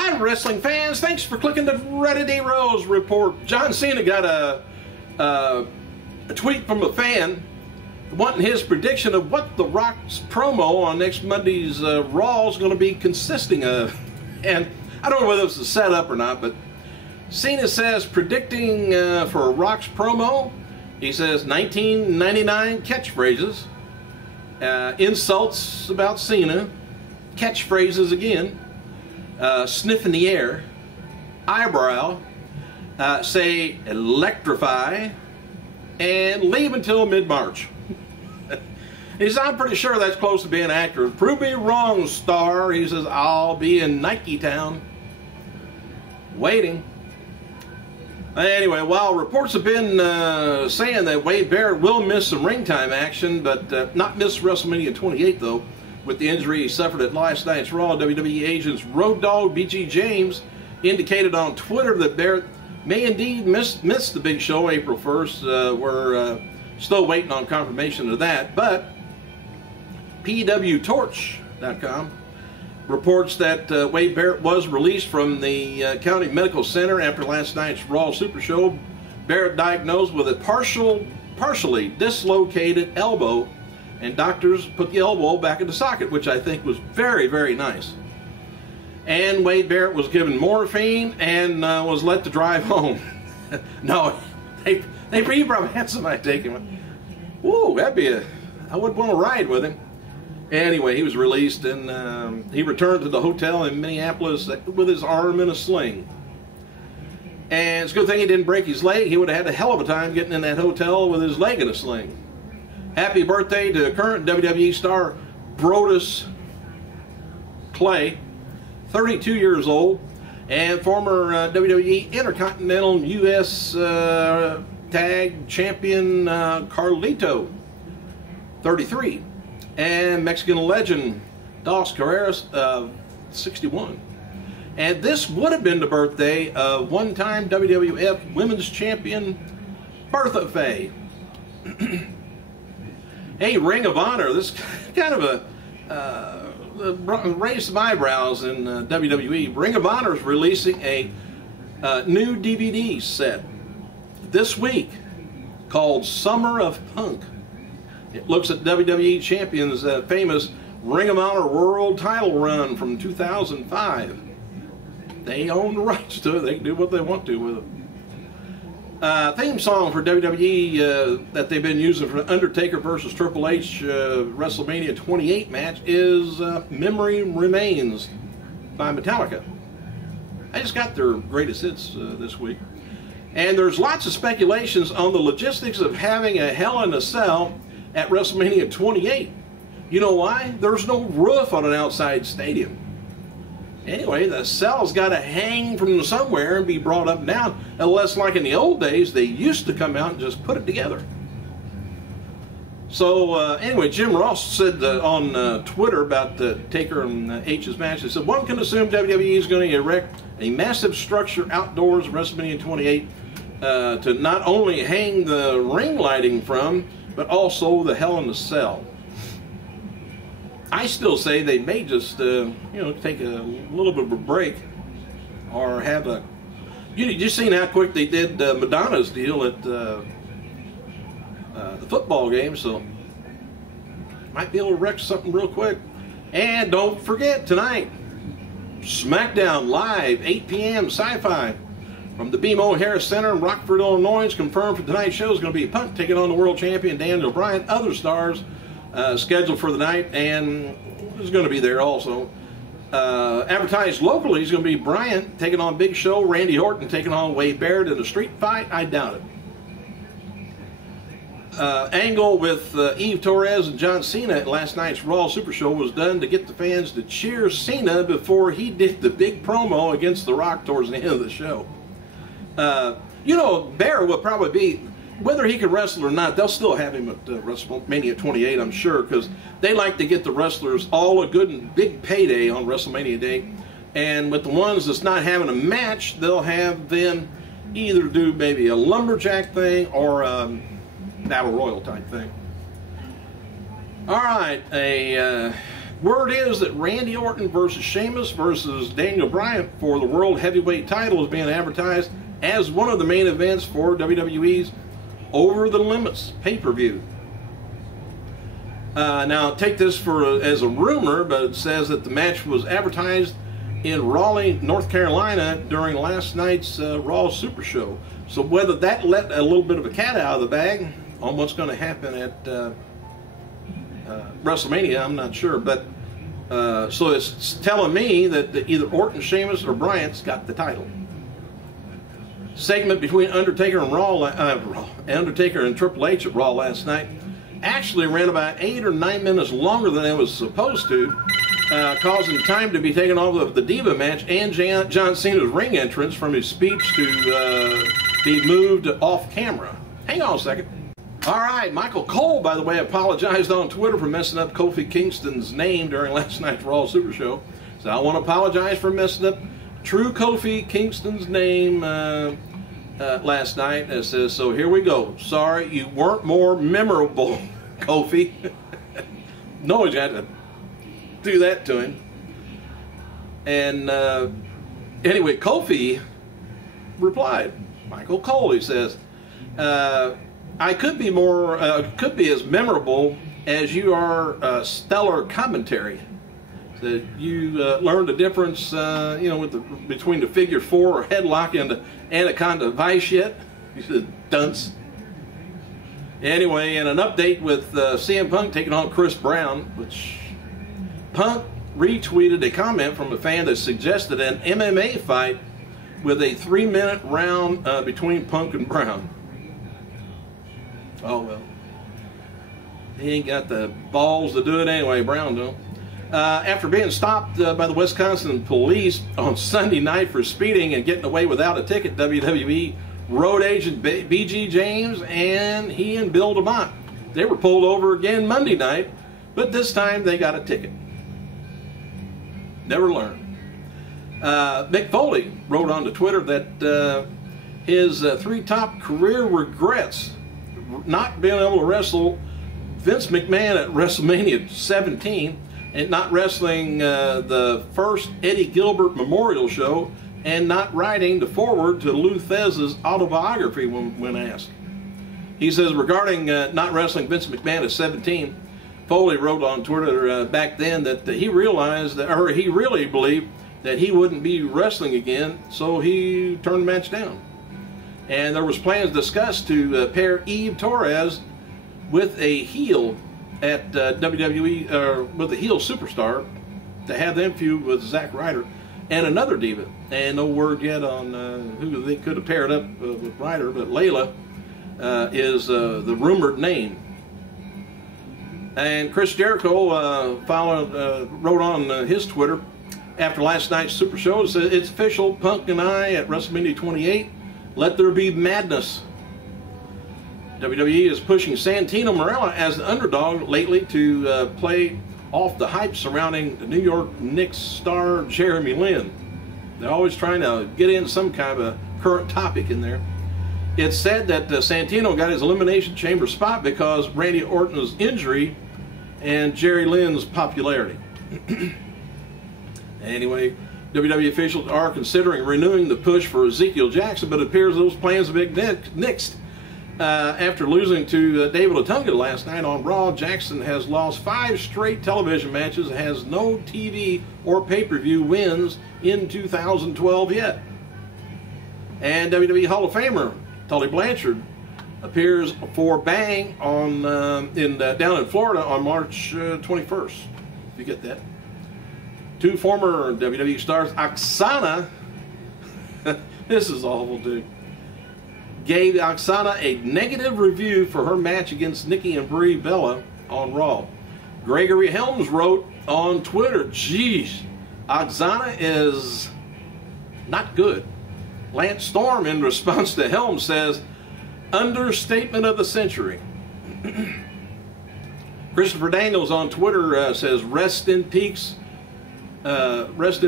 Hi, wrestling fans. Thanks for clicking the Reddit Rose report. John Cena got a tweet from a fan wanting his prediction of what The Rock's promo on next Monday's Raw is going to be consisting of. And I don't know whether it's a setup or not, but Cena says predicting for Rock's promo, he says 1999 catchphrases, insults about Cena, catchphrases again, sniff in the air, eyebrow, say electrify, and leave until mid-March. He says, I'm pretty sure that's close to being accurate. Prove me wrong, star. He says, I'll be in Nike Town waiting. Anyway, while reports have been saying that Wade Barrett will miss some ring time action, but not miss WrestleMania 28 though, with the injury he suffered at last night's Raw, WWE agents Road Dogg BG James indicated on Twitter that Barrett may indeed miss the big show April 1st. We're still waiting on confirmation of that, but PWTorch.com reports that Wade Barrett was released from the County Medical Center after last night's Raw Super Show. Barrett diagnosed with a partially dislocated elbow, and doctors put the elbow back in the socket, which I think was very, very nice. And Wade Barrett was given morphine and was let to drive home. No, he probably had somebody take him. Whoa, that'd be I would want to ride with him. Anyway, he was released, and he returned to the hotel in Minneapolis with his arm in a sling. And it's a good thing he didn't break his leg. He would have had a hell of a time getting in that hotel with his leg in a sling. Happy birthday to current WWE star Brodus Clay, 32 years old, and former WWE Intercontinental U.S. Tag Champion Carlito, 33. And Mexican legend Dos Carreras, 61. And this would have been the birthday of one-time WWF Women's Champion Bertha Faye. Hey, Ring of Honor, this kind of raised some eyebrows in WWE. Ring of Honor is releasing a new DVD set this week called Summer of Punk. It looks at WWE Champions' famous Ring of Honor World title run from 2005. They own the rights to it. They can do what they want to with it. Theme song for WWE that they've been using for Undertaker versus Triple H WrestleMania 28 match is Memory Remains by Metallica. I just got their greatest hits this week. And there's lots of speculations on the logistics of having a Hell in a Cell at WrestleMania 28. You know why? There's no roof on an outside stadium. Anyway, the cell's got to hang from somewhere and be brought up and down, unless like in the old days they used to come out and just put it together. So anyway, Jim Ross said on Twitter about Taker and H's match, he said, one can assume WWE is going to erect a massive structure outdoors at WrestleMania 28 to not only hang the ring lighting from, but also the Hell in a Cell. I still say they may just, take a little bit of a break, or have a. You just seen how quick they did Madonna's deal at the football game, so might be able to wreck something real quick. And don't forget tonight, SmackDown live 8 p.m. Sci-Fi. From the BMO Harris Center in Rockford, Illinois, it's confirmed for tonight's show is going to be Punk taking on the world champion Daniel Bryan. Other stars scheduled for the night, and is going to be there also. Advertised locally is going to be Bryan taking on Big Show, Randy Orton taking on Wade Barrett in a street fight. I doubt it. Angle with Eve Torres and John Cena at last night's Raw Super Show was done to get the fans to cheer Cena before he did the big promo against The Rock towards the end of the show. Barrett will probably be, whether he can wrestle or not, they'll still have him at WrestleMania 28, I'm sure, because they like to get the wrestlers all a good and big payday on WrestleMania Day. And with the ones that's not having a match, they'll have them either do maybe a lumberjack thing or a battle royal type thing. All right, a Word is that Randy Orton versus Sheamus versus Daniel Bryan for the World Heavyweight title is being advertised as one of the main events for WWE's Over the Limits pay-per-view. Now, take this as a rumor, but it says that the match was advertised in Raleigh, North Carolina during last night's Raw Super Show. So whether that let a little bit of a cat out of the bag on what's going to happen at WrestleMania, I'm not sure. But so it's telling me that either Orton, Sheamus, or Bryant's got the title. Segment between Undertaker and Undertaker and Triple H at Raw last night actually ran about 8 or 9 minutes longer than it was supposed to, causing time to be taken off of the Diva match and John Cena's ring entrance from his speech to be moved off camera. Hang on a second. All right, Michael Cole, by the way, apologized on Twitter for messing up Kofi Kingston's name during last night's Raw Super Show. So I want to apologize for messing up true Kofi Kingston's name last night. It says, so here we go. Sorry, you weren't more memorable, Kofi. No one's got to do that to him. And anyway, Kofi replied, Michael Cole, he says, I could be as memorable as you are stellar commentary. That you learned the difference, between the figure 4 or headlock and the Anaconda Vice yet? He said, dunce. Anyway, in an update with CM Punk taking on Chris Brown, which Punk retweeted a comment from a fan that suggested an MMA fight with a 3-minute round between Punk and Brown. Oh well. He ain't got the balls to do it anyway, Brown don't. After being stopped by the Wisconsin police on Sunday night for speeding and getting away without a ticket, WWE road agent B.G. James and he and Bill DeMott, they were pulled over again Monday night, but this time they got a ticket. Never learned. Mick Foley wrote onto Twitter that his 3 top career regrets: not being able to wrestle Vince McMahon at WrestleMania 17, and not wrestling the first Eddie Gilbert Memorial Show, and not writing the foreword to Lou Thesz's autobiography when asked. He says regarding not wrestling Vince McMahon at 17, Foley wrote on Twitter back then that he realized that, or he really believed that he wouldn't be wrestling again, so he turned the match down. And there was plans discussed to pair Eve Torres with a heel at WWE, with a heel superstar, to have them feud with Zack Ryder and another diva. And no word yet on who they could have paired up with Ryder, but Layla is the rumored name. And Chris Jericho wrote on his Twitter after last night's Super Show, it said, it's official, Punk and I at WrestleMania 28, let there be madness. WWE is pushing Santino Marella as the underdog lately to play off the hype surrounding the New York Knicks star Jeremy Lin. They're always trying to get in some kind of a current topic in there. It's said that Santino got his Elimination Chamber spot because Randy Orton's injury and Jerry Lynn's popularity. Anyway, WWE officials are considering renewing the push for Ezekiel Jackson, but it appears those plans have been nixed. After losing to David Otunga last night on Raw, Jackson has lost 5 straight television matches and has no TV or pay-per-view wins in 2012 yet. And WWE Hall of Famer Tully Blanchard appears for Bang on down in Florida on March 21st. If you get that. 2 former WWE stars, Aksana, this is awful, dude, gave Aksana a negative review for her match against Nikki and Brie Bella on Raw. Gregory Helms wrote on Twitter, geez, Aksana is not good. Lance Storm, in response to Helms, says, understatement of the century. Christopher Daniels on Twitter says, rest in peace, Rex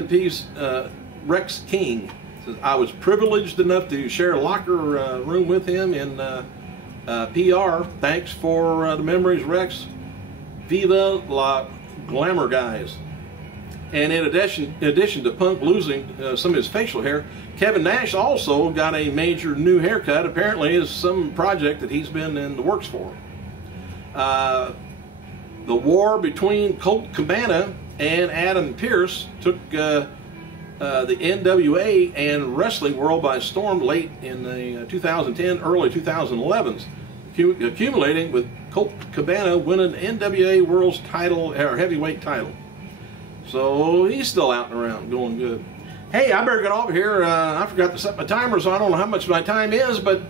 King. Says, I was privileged enough to share a locker room with him in PR. Thanks for the memories, Rex. Viva glamour guys. And in addition to Punk losing some of his facial hair, Kevin Nash also got a major new haircut. Apparently, is some project that he's been in the works for. The war between Colt Cabana and Adam Pearce took the NWA and wrestling world by storm late in the 2010, early 2011s, accumulating with Colt Cabana winning NWA World's title, or heavyweight title. So he's still out and around, going good. Hey, I better get over here. I forgot to set my timer, so I don't know how much my time is, but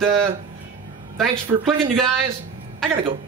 thanks for clicking, you guys. I gotta go.